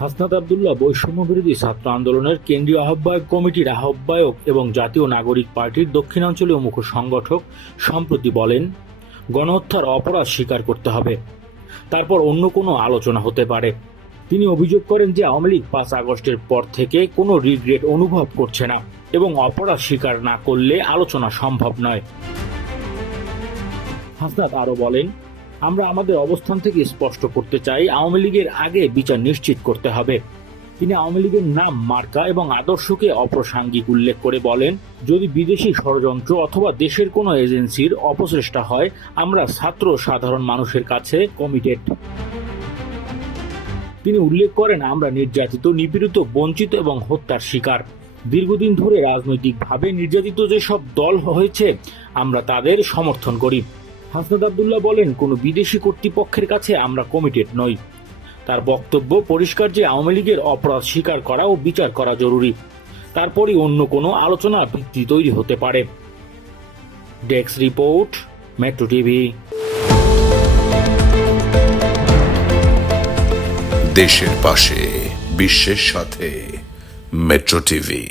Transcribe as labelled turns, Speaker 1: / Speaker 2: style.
Speaker 1: হাসনাত আবদুল্লাহ বৈষম্য বিরোধী ছাত্র আন্দোলনের কেন্দ্রীয় আহ্বায়ক কমিটির আহ্বায়ক এবং জাতীয় নাগরিক পার্টির দক্ষিণাঞ্চলীয় মুখ্য সংগঠক সম্প্রতি বলেন, গণহত্যার অপরাধ স্বীকার করতে হবে। তারপর অন্য কোনো আলোচনা হতে পারে। তিনি অভিযোগ করেন যে আওয়ামী লীগ পাঁচ আগস্টের পর থেকে কোনো রিগ্রেট অনুভব করছে না এবং অপরাধ স্বীকার না করলে আলোচনা সম্ভব নয়। হাসনাত আরও বলেন আমরা আমাদের অবস্থান থেকে স্পষ্ট করতে চাই, আওয়ামী লীগের আগে বিচার নিশ্চিত করতে হবে। তিনি আওয়ামী লীগের নাম, মার্কা এবং আদর্শকে অপ্রাসঙ্গিক উল্লেখ করে বলেন, যদি বিদেশি ষড়যন্ত্র অথবা দেশের কোনো এজেন্সির অপচেষ্টা হয়, আমরা ছাত্র সাধারণ মানুষের কাছে কমিটেড তিনি উল্লেখ করেন, আমরা নির্যাতিত, নিপীড়িত, বঞ্চিত এবং হত্যার শিকার। দীর্ঘদিন ধরে রাজনৈতিকভাবে নির্যাতিত যেসব দল হয়েছে, আমরা তাদের সমর্থন করি। হাসনাত আবদুল্লাহ বলেন, কোনো বিদেশি কর্তৃপক্ষের কাছে আমরা কমিটেড নই। তার বক্তব্য পরিষ্কার যে আওয়ামী লীগের অপরাধ স্বীকার করা ও বিচার করা জরুরি। তারপরই অন্য কোনো আলোচনা ভিত্তি তৈরি হতে পারে। Desk report, Metro TV.
Speaker 2: দেশের পাশে, বিশ্বের সাথে, মেট্রো টিভি।